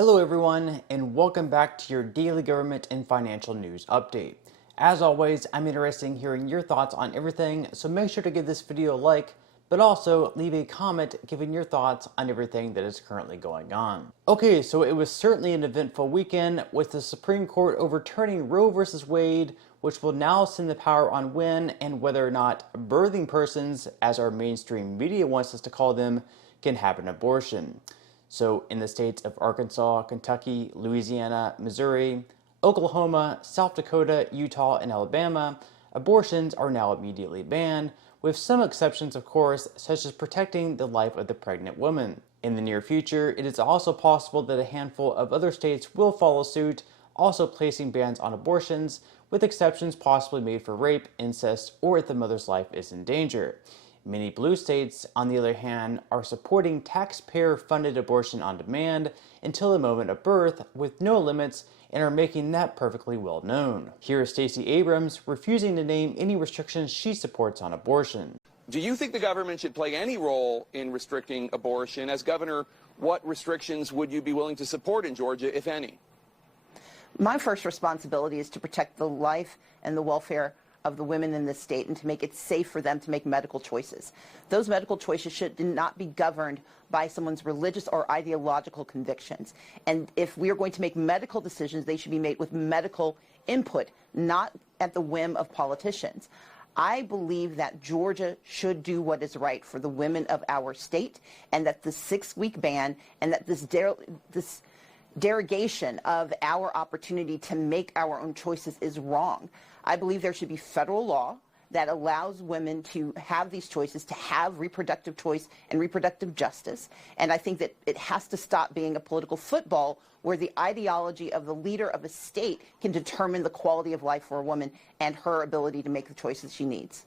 Hello everyone, and welcome back to your daily government and financial news update. As always, I'm interested in hearing your thoughts on everything, so make sure to give this video a like, but also leave a comment giving your thoughts on everything that is currently going on. Okay, so it was certainly an eventful weekend with the Supreme Court overturning Roe v. Wade, which will now send the power on when and whether or not birthing persons, as our mainstream media wants us to call them, can have an abortion. So in the states of Arkansas, Kentucky, Louisiana, Missouri, Oklahoma, South Dakota, Utah, and Alabama, abortions are now immediately banned, with some exceptions of course, such as protecting the life of the pregnant woman. In the near future, it is also possible that a handful of other states will follow suit, also placing bans on abortions, with exceptions possibly made for rape, incest, or if the mother's life is in danger. Many blue states, on the other hand, are supporting taxpayer-funded abortion on demand until the moment of birth with no limits and are making that perfectly well known. Here is Stacey Abrams refusing to name any restrictions she supports on abortion. Do you think the government should play any role in restricting abortion? As governor, what restrictions would you be willing to support in Georgia, if any? My first responsibility is to protect the life and the welfare of the women in this state and to make it safe for them to make medical choices. Those medical choices should not be governed by someone's religious or ideological convictions. And if we are going to make medical decisions, they should be made with medical input, not at the whim of politicians. I believe that Georgia should do what is right for the women of our state, and that the 6-week ban and that this derogation of our opportunity to make our own choices is wrong. I believe there should be federal law that allows women to have these choices, to have reproductive choice and reproductive justice. And I think that it has to stop being a political football where the ideology of the leader of a state can determine the quality of life for a woman and her ability to make the choices she needs.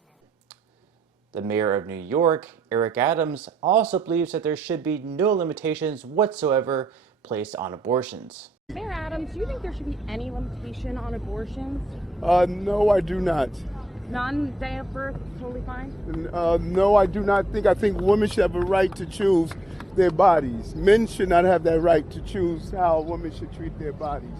The mayor of New York, Eric Adams, also believes that there should be no limitations whatsoever placed on abortions. Mayor Adams, do you think there should be any limitation on abortions? No, I do not. Non-day of birth, totally fine? No, I do not think. I think women should have a right to choose their bodies. Men should not have that right to choose how women should treat their bodies.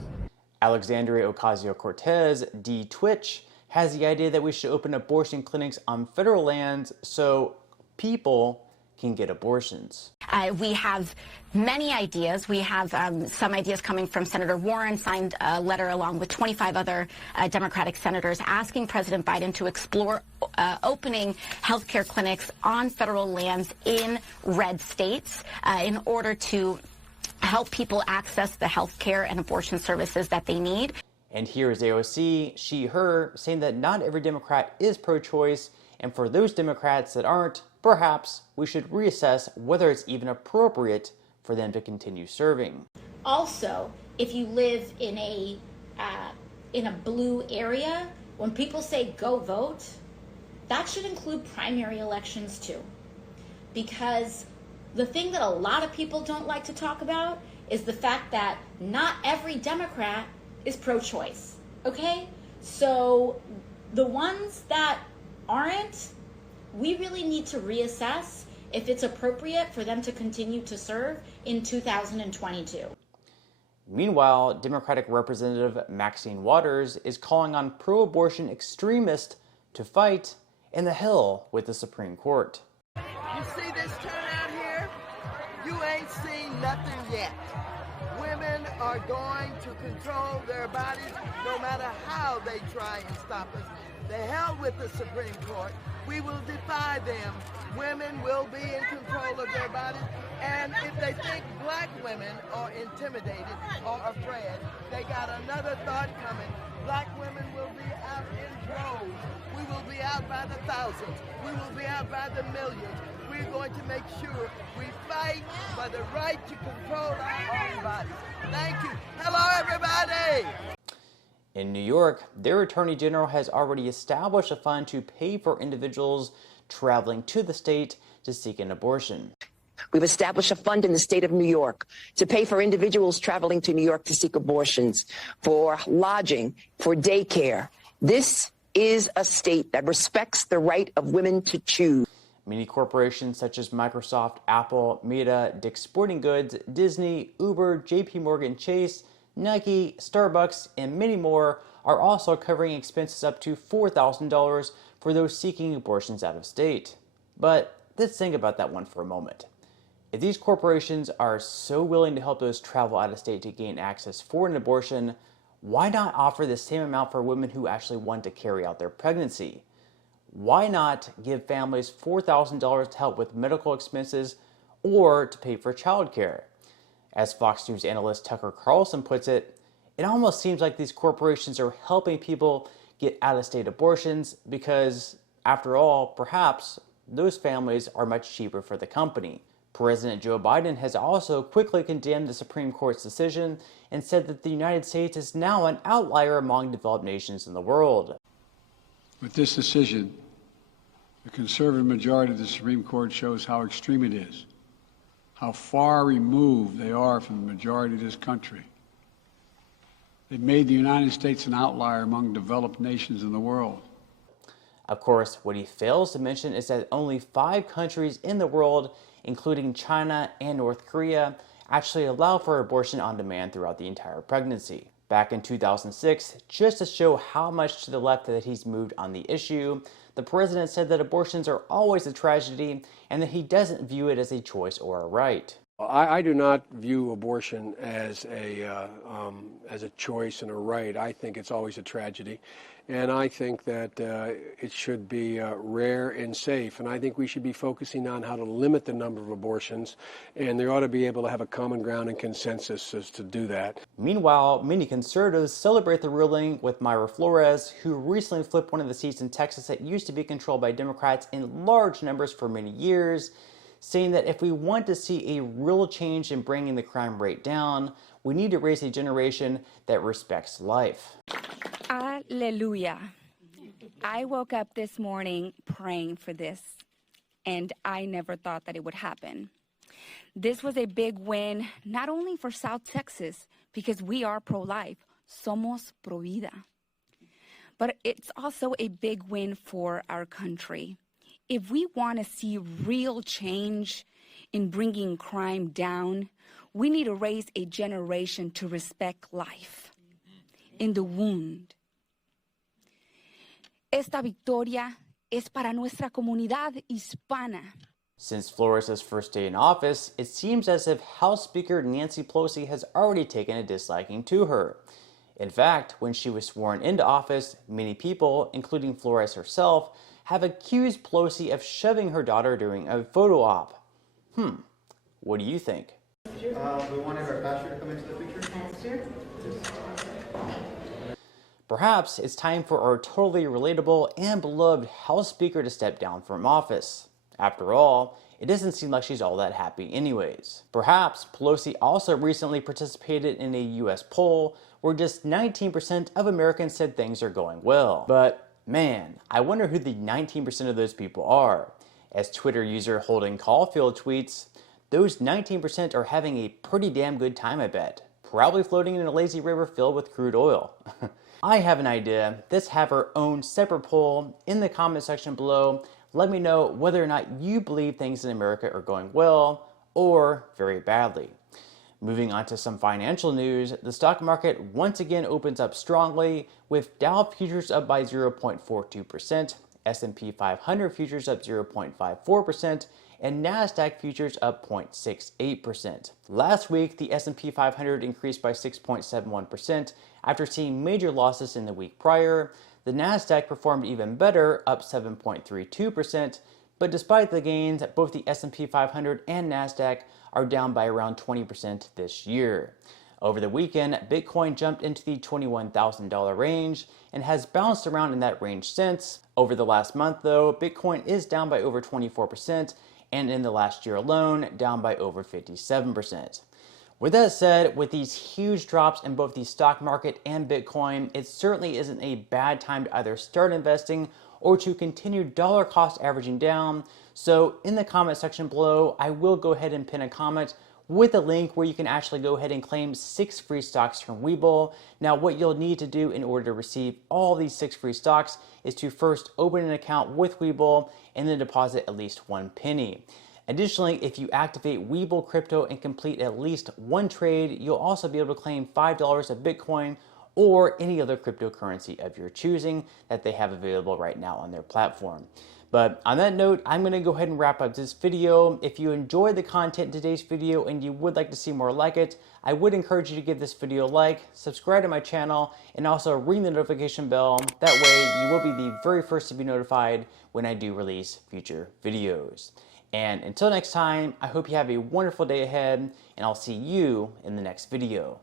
Alexandria Ocasio-Cortez, D-Twitch, has the idea that we should open abortion clinics on federal lands so people can get abortions. We have many ideas. We have some ideas coming from Senator Warren, signed a letter along with 25 other Democratic senators asking President Biden to explore opening healthcare clinics on federal lands in red states in order to help people access the healthcare and abortion services that they need. And here is AOC, she, her, saying that not every Democrat is pro-choice, and for those Democrats that aren't, perhaps we should reassess whether it's even appropriate for them to continue serving. Also, if you live in a blue area, when people say go vote, that should include primary elections too. Because the thing that a lot of people don't like to talk about is the fact that not every Democrat is pro-choice, okay? So the ones that aren't, we really need to reassess if it's appropriate for them to continue to serve in 2022. Meanwhile, Democratic Representative Maxine Waters is calling on pro-abortion extremists to fight in the Hill with the Supreme Court. You see this turnout here? You ain't seen nothing yet. Women are going to control their bodies no matter how they try and stop us. The hell with the Supreme Court. We will defy them. Women will be in control of their bodies. And if they think black women are intimidated or afraid, they got another thought coming. Black women will be out in droves. We will be out by the thousands. We will be out by the millions. We're going to make sure we fight for the right to control our own bodies. Thank you. Hello, everybody. In New York, their Attorney General has already established a fund to pay for individuals traveling to the state to seek an abortion. We've established a fund in the state of New York to pay for individuals traveling to New York to seek abortions, for lodging, for daycare. This is a state that respects the right of women to choose. Many corporations such as Microsoft, Apple, Meta, Dick's Sporting Goods, Disney, Uber, JP Morgan Chase, Nike, Starbucks, and many more are also covering expenses up to $4,000 for those seeking abortions out of state. But let's think about that one for a moment. If these corporations are so willing to help those travel out of state to gain access for an abortion, why not offer the same amount for women who actually want to carry out their pregnancy? Why not give families $4,000 to help with medical expenses or to pay for childcare? As Fox News analyst Tucker Carlson puts it, it almost seems like these corporations are helping people get out-of-state abortions because, after all, perhaps those families are much cheaper for the company. President Joe Biden has also quickly condemned the Supreme Court's decision and said that the United States is now an outlier among developed nations in the world. With this decision, the conservative majority of the Supreme Court shows how extreme it is, how far removed they are from the majority of this country. They've made the United States an outlier among developed nations in the world. Of course, what he fails to mention is that only 5 countries in the world, including China and North Korea, actually allow for abortion on demand throughout the entire pregnancy. Back in 2006, just to show how much to the left that he's moved on the issue, the president said that abortions are always a tragedy and that he doesn't view it as a choice or a right. I do not view abortion as a choice and a right. I think it's always a tragedy, and I think that it should be rare and safe. And I think we should be focusing on how to limit the number of abortions, and they ought to be able to have a common ground and consensus as to do that. Meanwhile, many conservatives celebrate the ruling, with Mayra Flores, who recently flipped one of the seats in Texas that used to be controlled by Democrats in large numbers for many years, saying that if we want to see a real change in bringing the crime rate down, we need to raise a generation that respects life. Hallelujah. I woke up this morning praying for this, and I never thought that it would happen. This was a big win, not only for South Texas, because we are pro-life, somos pro vida, but it's also a big win for our country. If we want to see real change in bringing crime down, we need to raise a generation to respect life in the womb. Esta victoria es para nuestra comunidad hispana. Since Flores' first day in office, it seems as if House Speaker Nancy Pelosi has already taken a disliking to her. In fact, when she was sworn into office, many people, including Flores herself, have accused Pelosi of shoving her daughter during a photo op. What do you think? We wanted our pastor to come into the picture. Pastor? Perhaps it's time for our totally relatable and beloved House Speaker to step down from office. After all, it doesn't seem like she's all that happy anyways. Perhaps Pelosi also recently participated in a US poll where just 19% of Americans said things are going well. But man, I wonder who the 19% of those people are. As Twitter user Holden Caulfield tweets, those 19% are having a pretty damn good time, I bet. Probably floating in a lazy river filled with crude oil. I have an idea. Let's have our own separate poll in the comment section below. Let me know whether or not you believe things in America are going well or very badly. Moving on to some financial news, the stock market once again opens up strongly, with Dow futures up by 0.42%, S&P 500 futures up 0.54%, and NASDAQ futures up 0.68%. Last week, the S&P 500 increased by 6.71% after seeing major losses in the week prior. The NASDAQ performed even better, up 7.32%, but despite the gains, both the S&P 500 and NASDAQ are down by around 20% this year. Over the weekend, Bitcoin jumped into the $21,000 range and has bounced around in that range since. Over the last month though, Bitcoin is down by over 24%, and in the last year alone, down by over 57%. With that said, with these huge drops in both the stock market and Bitcoin, it certainly isn't a bad time to either start investing or to continue dollar cost averaging down. So in the comment section below, I will go ahead and pin a comment with a link where you can actually go ahead and claim 6 free stocks from Webull. Now, what you'll need to do in order to receive all these 6 free stocks is to first open an account with Webull and then deposit at least 1 penny. Additionally, if you activate Webull Crypto and complete at least 1 trade, you'll also be able to claim $5 of Bitcoin or any other cryptocurrency of your choosing that they have available right now on their platform. But on that note, I'm going to go ahead and wrap up this video. If you enjoyed the content in today's video and you would like to see more like it, I would encourage you to give this video a like, subscribe to my channel, and also ring the notification bell. That way you will be the very first to be notified when I do release future videos. And until next time, I hope you have a wonderful day ahead, and I'll see you in the next video.